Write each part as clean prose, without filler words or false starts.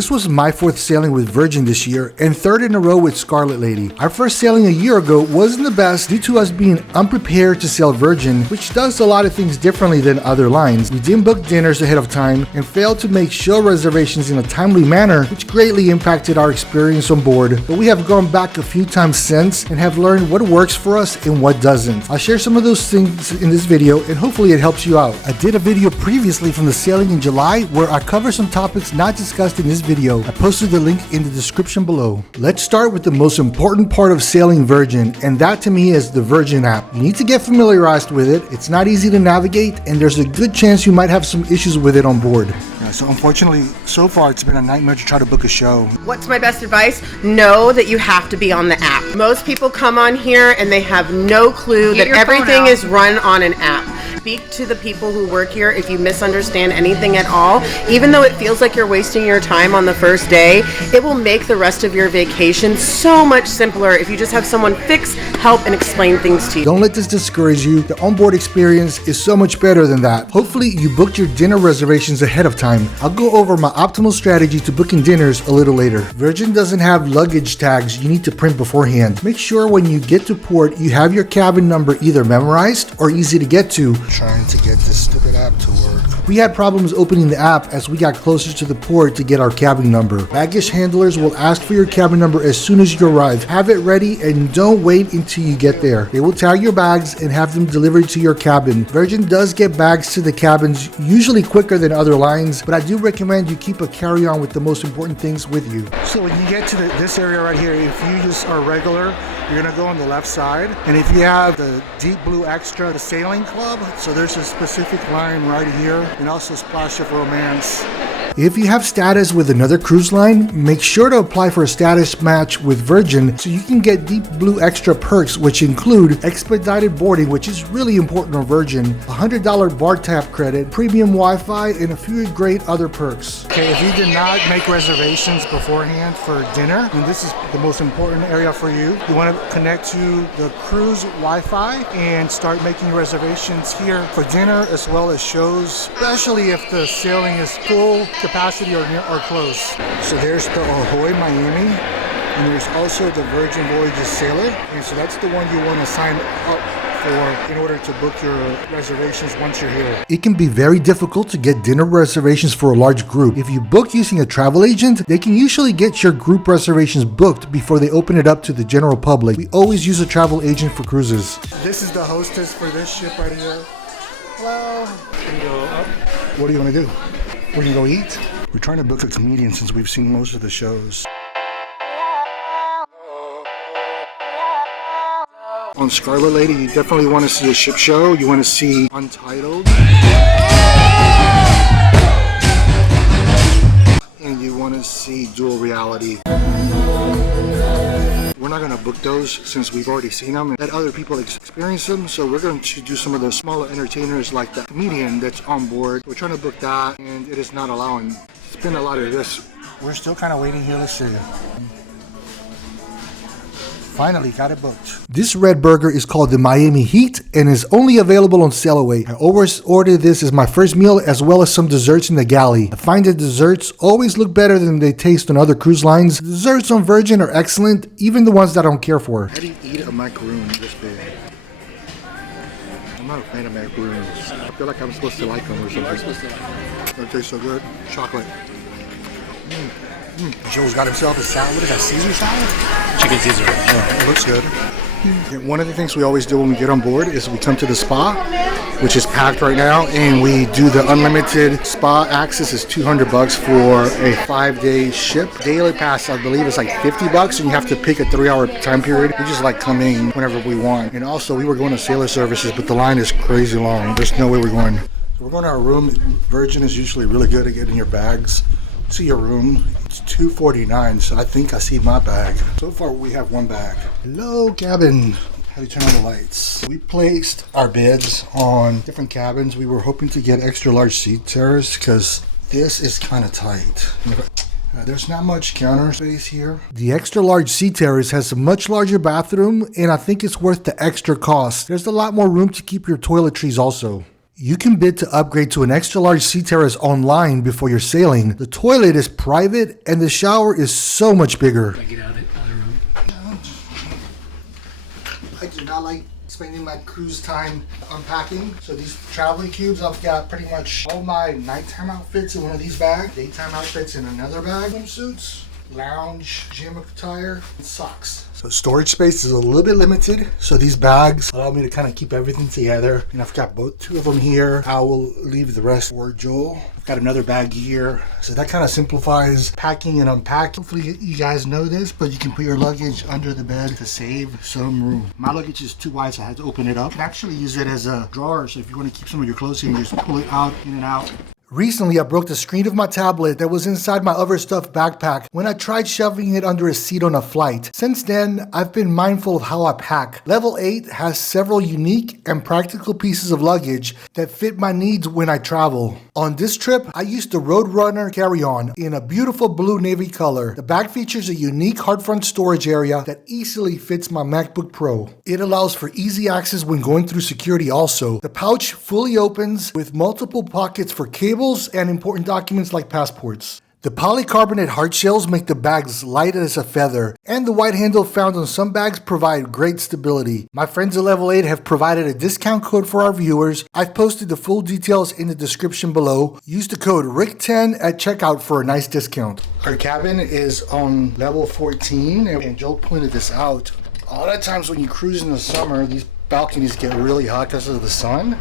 This was my 4th sailing with Virgin this year and 3rd in a row with Scarlet Lady. Our first sailing a year ago wasn't the best due to us being unprepared to sail Virgin, which does a lot of things differently than other lines. We didn't book dinners ahead of time and failed to make show reservations in a timely manner, which greatly impacted our experience on board. But we have gone back a few times since and have learned what works for us and what doesn't. I'll share some of those things in this video and hopefully it helps you out. I did a video previously from the sailing in July where I cover some topics not discussed in this video. I posted the link in the description below. Let's start with the most important part of sailing Virgin, and that to me is the Virgin app. You need to get familiarized with it. It's not easy to navigate and there's a good chance you might have some issues with it on board. So unfortunately, so far it's been a nightmare to try to book a show. What's my best advice? Know that you have to be on the app. Most people come on here and they have no clue that everything is run on an app. Speak to the people who work here if you misunderstand anything at all. Even though it feels like you're wasting your time on the first day, it will make the rest of your vacation so much simpler if you just have someone fix, help, and explain things to you. Don't let this discourage you. The onboard experience is so much better than that. Hopefully you booked your dinner reservations ahead of time. I'll go over my optimal strategy to booking dinners a little later. Virgin doesn't have luggage tags you need to print beforehand. Make sure when you get to port you have your cabin number either memorized or easy to get to. Trying to get this stupid app to work. We had problems opening the app as we got closer to the port to get our cabin number. Baggage handlers will ask for your cabin number as soon as you arrive. Have it ready and don't wait until you get there. They will tag your bags and have them delivered to your cabin. Virgin does get bags to the cabins usually quicker than other lines, but I do recommend you keep a carry-on with the most important things with you. So when you get to this area right here, if you just are regular, you're gonna go on the left side, and if you have the deep blue extra, the sailing club, so there's a specific line right here, and also Splash of Romance. If you have status with another cruise line, make sure to apply for a status match with Virgin so you can get deep blue extra perks, which include expedited boarding, which is really important on Virgin, $100 bar tab credit, premium Wi-Fi, and a few great other perks. Okay, if you did not make reservations beforehand for dinner, then this is the most important area for you. You want to connect to the cruise Wi-Fi and start making reservations here for dinner as well as shows, especially if the sailing is full capacity or close. So there's the Ahoy Miami, and there's also the Virgin Voyages Scarlet, and so that's the one you want to sign up for in order to book your reservations once you're here. It can be very difficult to get dinner reservations for a large group. If you book using a travel agent, they can usually get your group reservations booked before they open it up to the general public. We always use a travel agent for cruises. This is the hostess for this ship right here. Hello. Can you go up? What do you want to do? We're gonna go eat? We're trying to book a comedian since we've seen most of the shows. On Scarlet Lady, you definitely want to see a ship show. You want to see Untitled. And you want to see Dual Reality. We're not going to book those since we've already seen them and let other people experience them. So we're going to do some of the smaller entertainers like the comedian that's on board. We're trying to book that and it is not allowing. It's been a lot of this. We're still kind of waiting here. Let's see. Finally got it booked. This red burger is called the Miami Heat and is only available on Sailaway. I always order this as my first meal as well as some desserts in the galley. I find that desserts always look better than they taste on other cruise lines. The desserts on Virgin are excellent, even the ones that I don't care for. How do you eat a macaroon this big? I'm not a fan of macaroons. I feel like I'm supposed to like them or something. You are supposed to like them. They taste so good. Chocolate. Joe's got himself a salad. What is that, Caesar salad? Chicken Caesar. Oh, it looks good. One of the things we always do when we get on board is we come to the spa, which is packed right now, and we do the unlimited spa access. Is $200 for a 5-day ship. Daily pass, I believe, is like $50, and you have to pick a 3-hour time period. We just like come in whenever we want. And also, we were going to Sailor Services, but the line is crazy long. There's no way we're going. So we're going to our room. Virgin is usually really good at getting your bags to your room. It's $249, so I think I see my bag. So far we have one bag. Hello, cabin. How do you turn on the lights? We placed our beds on different cabins. We were hoping to get extra large seat chairs because this is kind of tight. There's not much counter space here. The extra large sea terrace has a much larger bathroom, and I think it's worth the extra cost. There's a lot more room to keep your toiletries also. You can bid to upgrade to an extra large sea terrace online before you're sailing. The toilet is private and the shower is so much bigger. I get out of the other room. I do not like spending my cruise time unpacking. So these traveling cubes, I've got pretty much all my nighttime outfits in one of these bags, daytime outfits in another bag, swimsuits, lounge, gym attire, and socks. So storage space is a little bit limited, so these bags allow me to kind of keep everything together. And I've got two of them here. I will leave the rest for Joel. I've got another bag here, so that kind of simplifies packing and unpacking. Hopefully you guys know this, but you can put your luggage under the bed to save some room. My luggage is too wide, so I had to open it up. You can actually use it as a drawer, so if you want to keep some of your clothes in, just pull it out, in and out. Recently, I broke the screen of my tablet that was inside my overstuffed backpack when I tried shoving it under a seat on a flight. Since then, I've been mindful of how I pack. Level 8 has several unique and practical pieces of luggage that fit my needs when I travel. On this trip, I used the Roadrunner carry-on in a beautiful blue navy color. The bag features a unique hard front storage area that easily fits my MacBook Pro. It allows for easy access when going through security also. The pouch fully opens with multiple pockets for cables and important documents like passports. The polycarbonate hard shells make the bags light as a feather, and the white handle found on some bags provide great stability. My friends at Level 8 have provided a discount code for our viewers. I've posted the full details in the description below. Use the code RICK10 at checkout for a nice discount. Our cabin is on level 14, and Joel pointed this out. A lot of times when you cruise in the summer, these balconies get really hot because of the sun.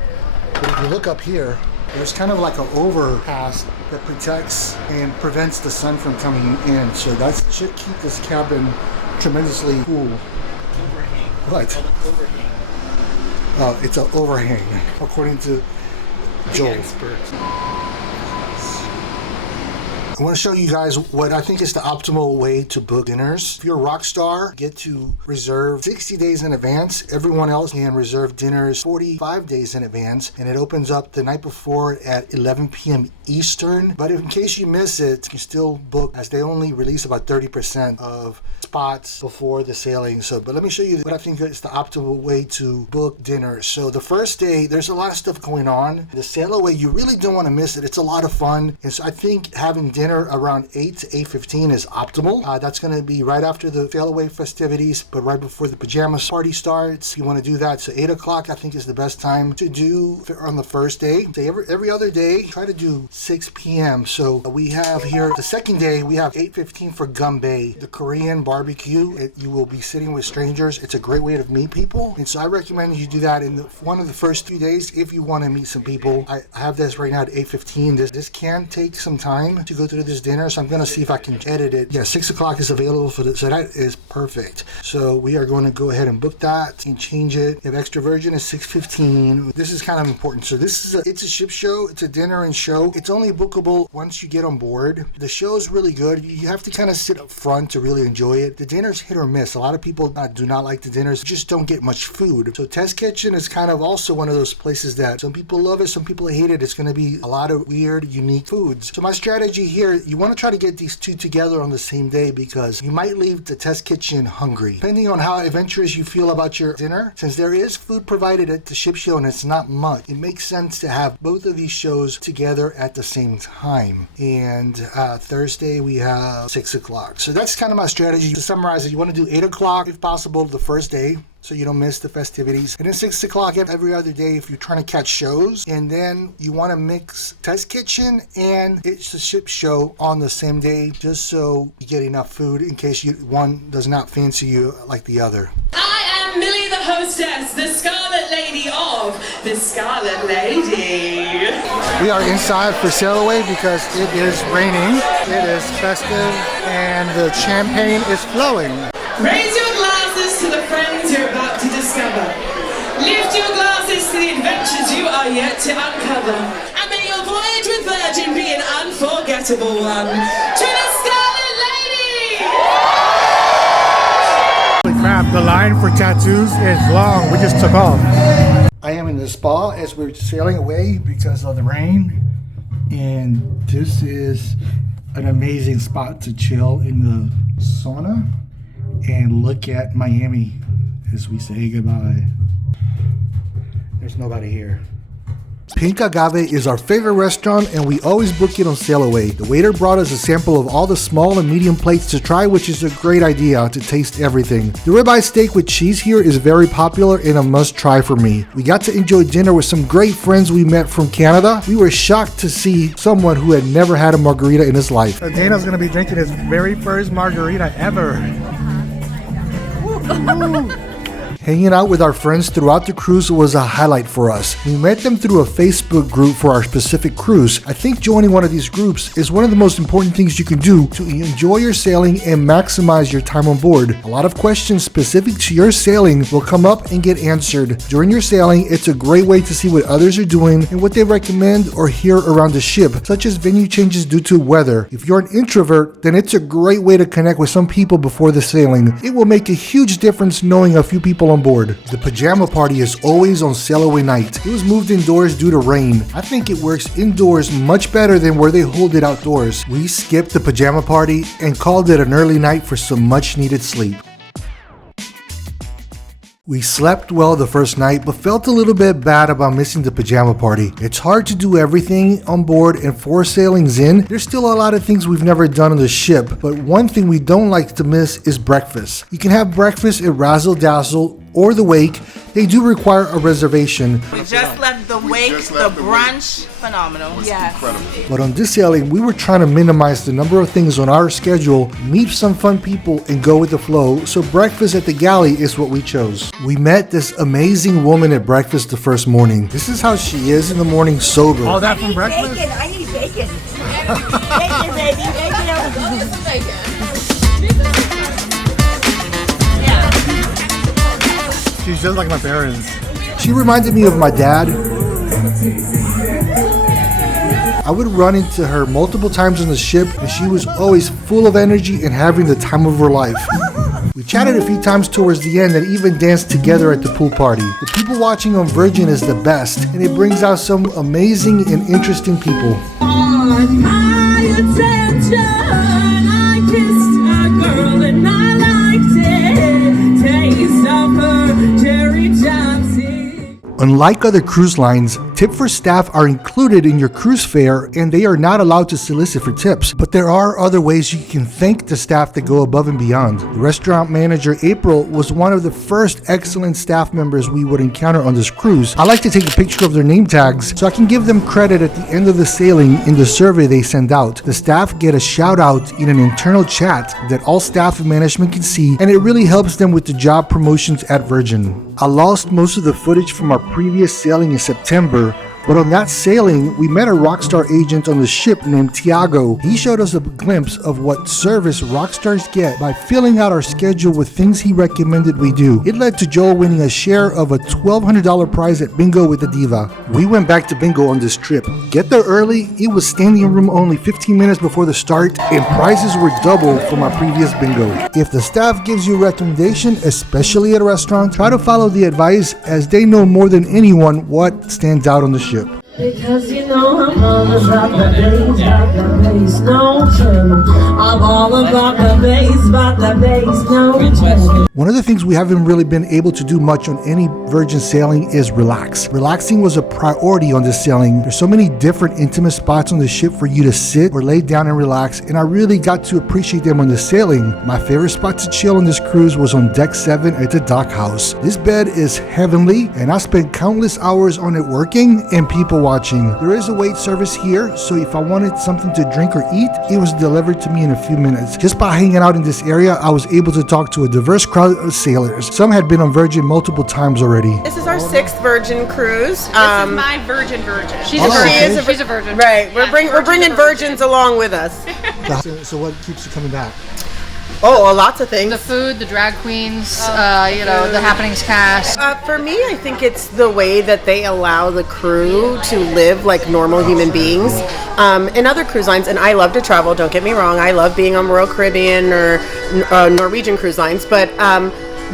But if you look up here, there's kind of like an overpass that protects and prevents the sun from coming in. So that should keep this cabin tremendously cool. Overhang. What? Overhang. Oh, it's an overhang, according to Joel. Expert. I want to show you guys what I think is the optimal way to book dinners. If you're a rock star, get to reserve 60 days in advance. Everyone else can reserve dinners 45 days in advance, and it opens up the night before at 11 p.m. Eastern. But if in case you miss it, you can still book, as they only release about 30% of spots before the sailing. But let me show you what I think is the optimal way to book dinners. So the first day, there's a lot of stuff going on. The sail away, you really don't want to miss it. It's a lot of fun. And so I think having dinner around 8 to 8:15 is optimal. That's going to be right after the sail away festivities, but right before the pajamas party starts. You want to do that. So 8 o'clock I think is the best time to do on the first day. So every other day, try to do 6 p.m. So we have here the second day, we have 8:15 for Gumbay, the Korean barbecue. You will be sitting with strangers. It's a great way to meet people. And so I recommend you do that in one of the first 2 days if you want to meet some people. I have this right now at 8:15. This can take some time to go through this dinner, so I'm going to see if I can edit it. Yeah, 6 o'clock is available for this, so that is perfect. So we are going to go ahead and book that and change it. If extra virgin is 6:15. This is kind of important. So it's a ship show. It's a dinner and show. It's only bookable once you get on board. The show is really good. You have to kind of sit up front to really enjoy it. The dinner's hit or miss. A lot of people do not like the dinners. Just don't get much food. So Test Kitchen is kind of also one of those places that some people love it, some people hate it. It's going to be a lot of weird, unique foods. So my strategy here, you want to try to get these two together on the same day because you might leave the Test Kitchen hungry. Depending on how adventurous you feel about your dinner, since there is food provided at the ship show and it's not much, it makes sense to have both of these shows together at the same time. And Thursday we have 6 o'clock. So that's kind of my strategy. To summarize it, you want to do 8 o'clock if possible the first day, so you don't miss the festivities. And then 6 o'clock every other day if you're trying to catch shows. And then you want to mix Test Kitchen and it's the ship show on the same day, just so you get enough food in case one does not fancy you like the other. I am Millie the hostess, the Scarlet Lady of the Scarlet Lady. We are inside for sail away because it is raining, it is festive, and the champagne is flowing. Raise your glasses to the friends you're about to discover. Lift your glasses to the adventures you are yet to uncover. And may your voyage with Virgin be an unforgettable one. To the Scarlet Lady! Holy crap, the line for tattoos is long. We just took off. I am in the spa as we're sailing away because of the rain. And this is an amazing spot to chill in the sauna and look at Miami as we say goodbye. There's nobody here. Pink Agave is our favorite restaurant and we always book it on sail away. The waiter brought us a sample of all the small and medium plates to try, which is a great idea to taste everything. The ribeye steak with cheese here is very popular and a must try for me. We got to enjoy dinner with some great friends we met from Canada. We were shocked to see someone who had never had a margarita in his life. Dana's gonna be drinking his very first margarita ever. Hanging out with our friends throughout the cruise was a highlight for us. We met them through a Facebook group for our specific cruise. I think joining one of these groups is one of the most important things you can do to enjoy your sailing and maximize your time on board. A lot of questions specific to your sailing will come up and get answered. During your sailing, it's a great way to see what others are doing and what they recommend or hear around the ship, such as venue changes due to weather. If you're an introvert, then it's a great way to connect with some people before the sailing. It will make a huge difference knowing a few people on board. The pajama party is always on sail away night. It was moved indoors due to rain. I think it works indoors much better than where they hold it outdoors. We skipped the pajama party and called it an early night for some much needed sleep. We slept well the first night, but felt a little bit bad about missing the pajama party. It's hard to do everything on board, and 4 sailings in, there's still a lot of things we've never done on the ship, but one thing we don't like to miss is breakfast. You can have breakfast at Razzle Dazzle or the Wake. They do require a reservation. We just left the Wake, the brunch, phenomenal. Yeah. But on this sailing, we were trying to minimize the number of things on our schedule, meet some fun people, and go with the flow, so breakfast at the galley is what we chose. We met this amazing woman at breakfast the first morning. This is how she is in the morning sober. All that from breakfast? Bacon. I need bacon. Bacon, baby. Bacon. She's just like my parents. She reminded me of my dad. I would run into her multiple times on the ship, and she was always full of energy and having the time of her life. We chatted a few times towards the end and even danced together at the pool party. The people watching on Virgin is the best, and it brings out some amazing and interesting people. On my attention, I kissed a girl and I liked it. Taste of her cherry Johnson. Unlike other cruise lines, tip for staff are included in your cruise fare and they are not allowed to solicit for tips. But there are other ways you can thank the staff that go above and beyond. The restaurant manager, April, was one of the first excellent staff members we would encounter on this cruise. I like to take a picture of their name tags so I can give them credit at the end of the sailing in the survey they send out. The staff get a shout out in an internal chat that all staff and management can see, and it really helps them with the job promotions at Virgin. I lost most of the footage from our previous sailing in September, but on that sailing, we met a Rockstar agent on the ship named Tiago. He showed us a glimpse of what service Rockstars get by filling out our schedule with things he recommended we do. It led to Joel winning a share of a $1,200 prize at Bingo with the Diva. We went back to Bingo on this trip. Get there early, it was standing room only 15 minutes before the start, and prizes were double from our previous Bingo. If the staff gives you a recommendation, especially at a rrestaurant, try to follow the advice as they know more than anyone what stands out on the ship. Because you know I'm all about the bass, no trouble. I'm all about the bass, no trouble. One of the things we haven't really been able to do much on any Virgin sailing is relax. Relaxing was a priority on this sailing. There's so many different intimate spots on the ship for you to sit or lay down and relax, and I really got to appreciate them on this sailing. My favorite spot to chill on this cruise was on deck 7 at the dock house. This bed is heavenly, and I spent countless hours on it working and people watching. There is a wait service here, so if I wanted something to drink or eat, it was delivered to me in a few minutes. Just by hanging out in this area, I was able to talk to a diverse crowd of sailors. Some had been on Virgin multiple times already. This is our 6th Virgin cruise. This is my virgin. She's She's a virgin. Right. We're bringing virgins along with us. So what keeps you coming back? Oh, lots of things. The food, the drag queens, the happenings cast. For me, I think it's the way that they allow the crew to live like normal human beings. In other cruise lines, and I love to travel, don't get me wrong, I love being on Royal Caribbean or Norwegian cruise lines, but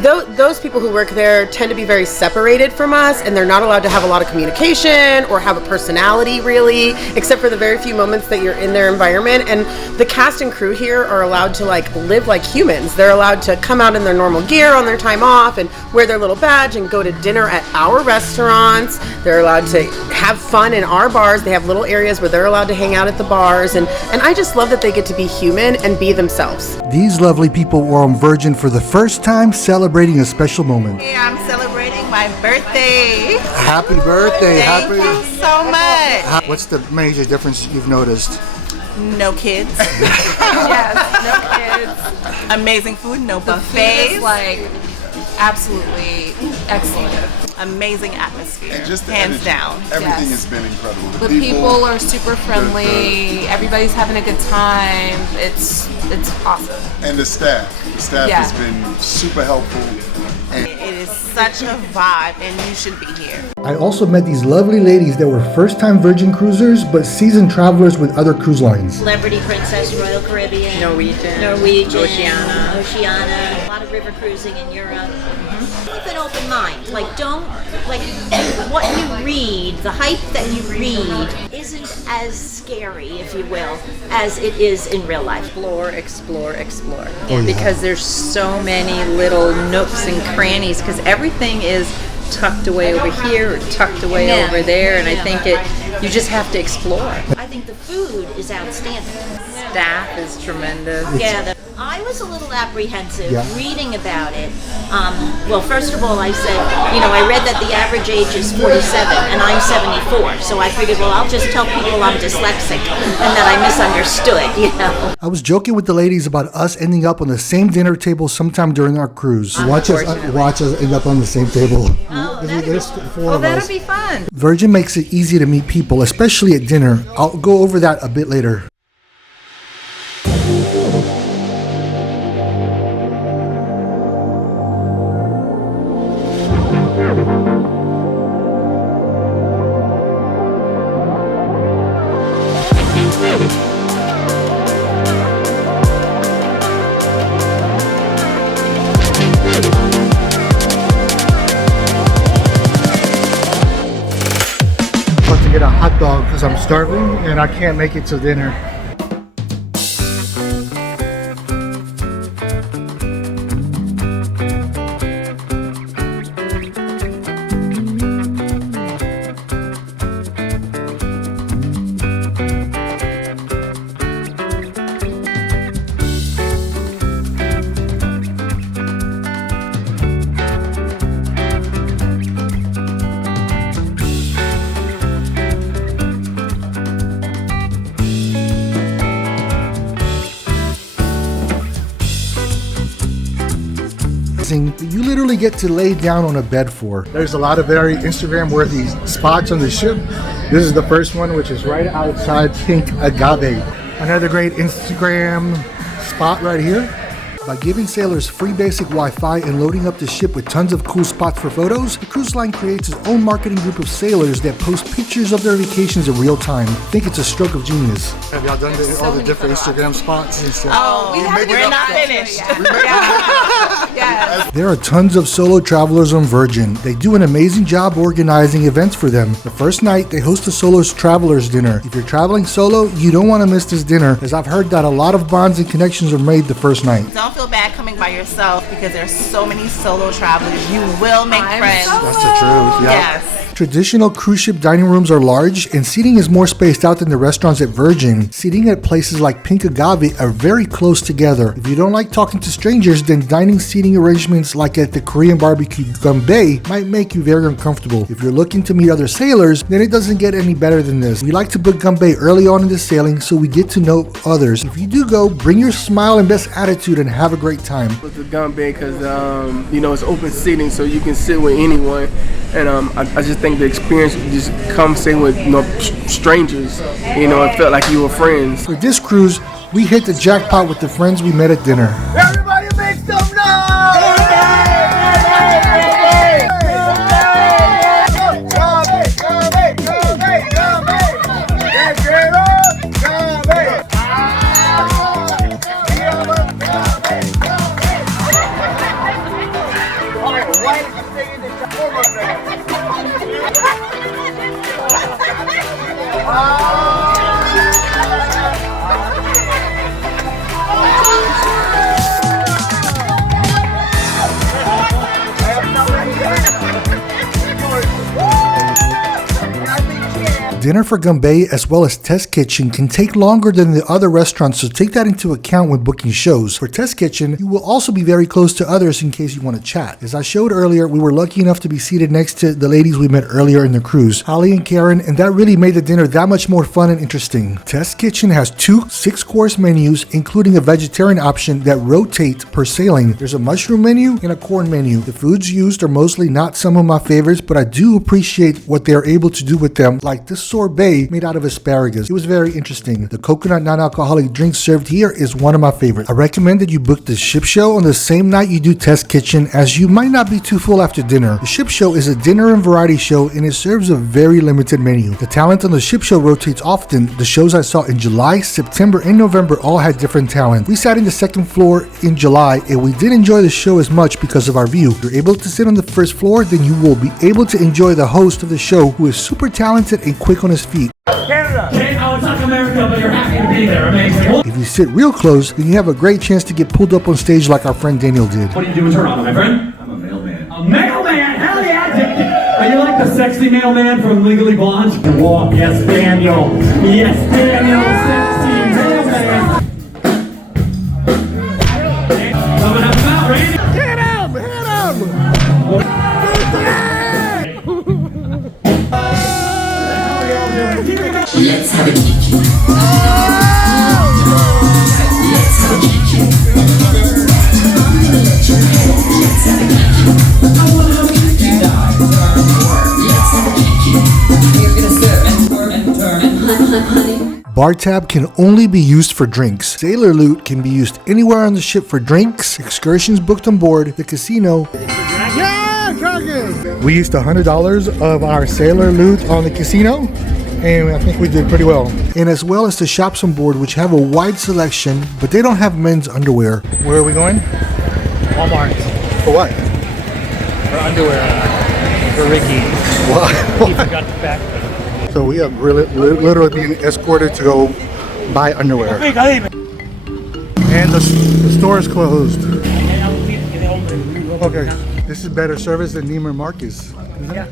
those people who work there tend to be very separated from us, and they're not allowed to have a lot of communication or have a personality really, except for the very few moments that you're in their environment. And the cast and crew here are allowed to like live like humans. They're allowed to come out in their normal gear on their time off and wear their little badge and go to dinner at our restaurants. They're allowed to have fun in our bars. They have little areas where they're allowed to hang out at the bars, and I just love that they get to be human and be themselves. These lovely people were on Virgin for the first time, celebrating a special moment. Hey, I'm celebrating my birthday. Happy birthday! Thank you so much. What's the major difference you've noticed? No kids. Yes, no kids. Amazing food, no The food buffets. is like absolutely excellent. Amazing atmosphere. And just the hands energy. down. Everything Yes. has been incredible. The people are super friendly. Everybody's having a good time. It's awesome. And the staff. The staff Yeah. has been super helpful. And It is such a vibe, and you should be here. I also met these lovely ladies that were first-time Virgin cruisers, but seasoned travelers with other cruise lines. Celebrity Princess, Royal Caribbean, Norwegian, Oceania, a lot of river cruising in Europe. Keep an open mind. What you read, the hype that you read, isn't as scary, if you will, as it is in real life. Explore. yeah. Because there's so many little nooks and crannies, because everything is tucked away over here or tucked away Yeah. over there, and I think you just have to explore. I think the food is outstanding. Staff is tremendous. I was a little apprehensive Yeah. reading about it. Well, first of all, I said, I read that the average age is 47 and I'm 74. So I figured, well, I'll just tell people I'm dyslexic and that I misunderstood, I was joking with the ladies about us ending up on the same dinner table sometime during our cruise. Watch us end up on the same table. There's four of us. That'll be fun. Virgin makes it easy to meet people, especially at dinner. I'll go over that a bit later. About to get a hot dog because I'm starving and I can't make it to dinner. You literally get to lay down on a bed for. There's a lot of very Instagram worthy spots on the ship. This is the first one, which is right outside Pink Agave. Another great Instagram spot right here. By giving sailors free basic Wi-Fi and loading up the ship with tons of cool spots for photos, the cruise line creates its own marketing group of sailors that post pictures of their vacations in real time. I think it's a stroke of genius. Have y'all done all the different Instagram spots and stuff? Oh, we're not finished. Yes. There are tons of solo travelers on Virgin. They do an amazing job organizing events for them. The first night, they host a solo travelers dinner. If you're traveling solo, you don't want to miss this dinner, as I've heard that a lot of bonds and connections are made the first night. Don't feel bad coming by yourself because there's so many solo travelers. You will make friends. That's the truth, yeah. Yes. Traditional cruise ship dining rooms are large and seating is more spaced out than the restaurants at Virgin. Seating at places like Pink Agave are very close together. If you don't like talking to strangers, then dining seating arrangements like at the Korean barbecue Gumbae might make you very uncomfortable. If you're looking to meet other sailors, then it doesn't get any better than this. We like to book Gumbae early on in the sailing so we get to know others. If you do go, bring your smile and best attitude and have a great time. With the Gumbae because it's open seating so you can sit with anyone, and I just think the experience would just come sit with strangers, it felt like you were friends. For this cruise, we hit the jackpot with the friends we met at dinner. Everybody make some noise! Dinner for Gumbay as well as Test Kitchen can take longer than the other restaurants, so take that into account when booking shows. For Test Kitchen, you will also be very close to others in case you want to chat. As I showed earlier, we were lucky enough to be seated next to the ladies we met earlier in the cruise, Holly and Karen, and that really made the dinner that much more fun and interesting. Test Kitchen has 2 6-course menus, including a vegetarian option that rotate per sailing. There's a mushroom menu and a corn menu. The foods used are mostly not some of my favorites, but I do appreciate what they are able to do with them, like this sorbet made out of asparagus. It was very interesting. The coconut non-alcoholic drink served here is one of my favorites. I recommend that you book the ship show on the same night you do Test Kitchen, as you might not be too full after dinner. The ship show is a dinner and variety show, and it serves a very limited menu. The talent on the ship show rotates often. The shows I saw in July, September, and November all had different talent. We sat in the second floor in July, and we didn't enjoy the show as much because of our view. If you're able to sit on the first floor, then you will be able to enjoy the host of the show, who is super talented and quick on his feet. Canada. Okay, oh, it's not America, but you're happy to be there. Amazing. If you sit real close, then you have a great chance to get pulled up on stage like our friend Daniel did. What do you do in Toronto, my friend? I'm a mailman. A mailman? Hell yeah! Are you like the sexy mailman from Legally Blonde? Walk, yes, Daniel. Yes, Daniel, sexy mailman. Coming up now, Randy. Hit him! Hit Let's have a kiki. Let's have a kiki. I'm gonna let your head. Let's have a kiki. I wanna have a kiki now. Let's have a kiki. You're gonna serve and turn and turn and honey. Bar tab can only be used for drinks. Sailor loot can be used anywhere on the ship for drinks, excursions booked on board, the casino. Yeah, Dragon! We used $100 of our sailor loot on the casino, and I think we did pretty well. And as well as the shops on board, which have a wide selection, but they don't have men's underwear. Where are we going? Walmart. For what? For underwear. For Ricky. What? He forgot the back. So we have literally being escorted to go buy underwear. And the store is closed. Okay, this is better service than Neiman Marcus, isn't it?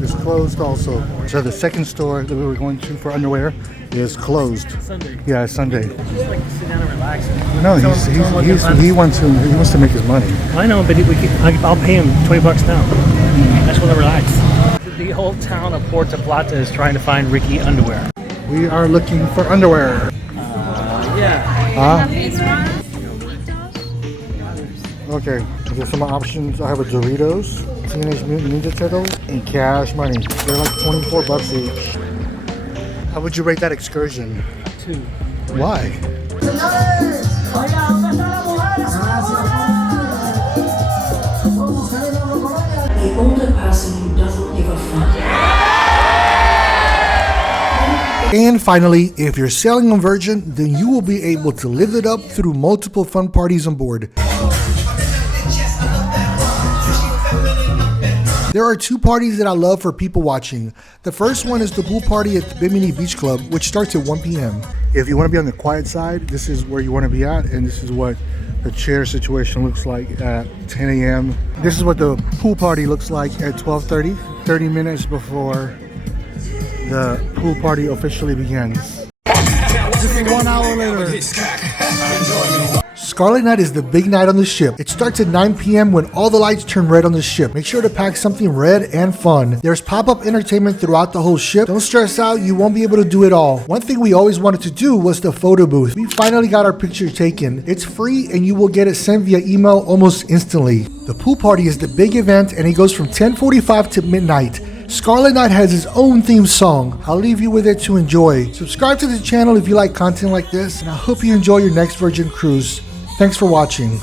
It's closed also. So the second store that we were going to for underwear is closed. Sunday. Yeah, it's Sunday. Just like to sit down and relax. No, he wants to make his money. I know, but I'll pay him $20 now. I just want to relax. The whole town of Puerto Plata is trying to find Ricky underwear. We are looking for underwear. Yeah. Okay, there's some options. I have a Doritos, Teenage Mutant Ninja Turtles, and Cash Money. They're like $24 each. How would you rate that excursion? 2. Why? The older person who doesn't give a fuck. And finally, if you're sailing on Virgin, then you will be able to live it up through multiple fun parties on board. There are 2 parties that I love for people watching. The first one is the pool party at the Bimini Beach Club, which starts at 1 p.m. If you want to be on the quiet side, this is where you want to be at, and this is what the chair situation looks like at 10 a.m. This is what the pool party looks like at 12:30, 30 minutes before the pool party officially begins. This is 1 hour later. Scarlet Night is the big night on the ship. It starts at 9 p.m. when all the lights turn red on the ship. Make sure to pack something red and fun. There's pop-up entertainment throughout the whole ship. Don't stress out, you won't be able to do it all. One thing we always wanted to do was the photo booth. We finally got our picture taken. It's free and you will get it sent via email almost instantly. The pool party is the big event and it goes from 10:45 to midnight. Scarlet Night has its own theme song. I'll leave you with it to enjoy. Subscribe to the channel if you like content like this, and I hope you enjoy your next Virgin cruise. Thanks for watching.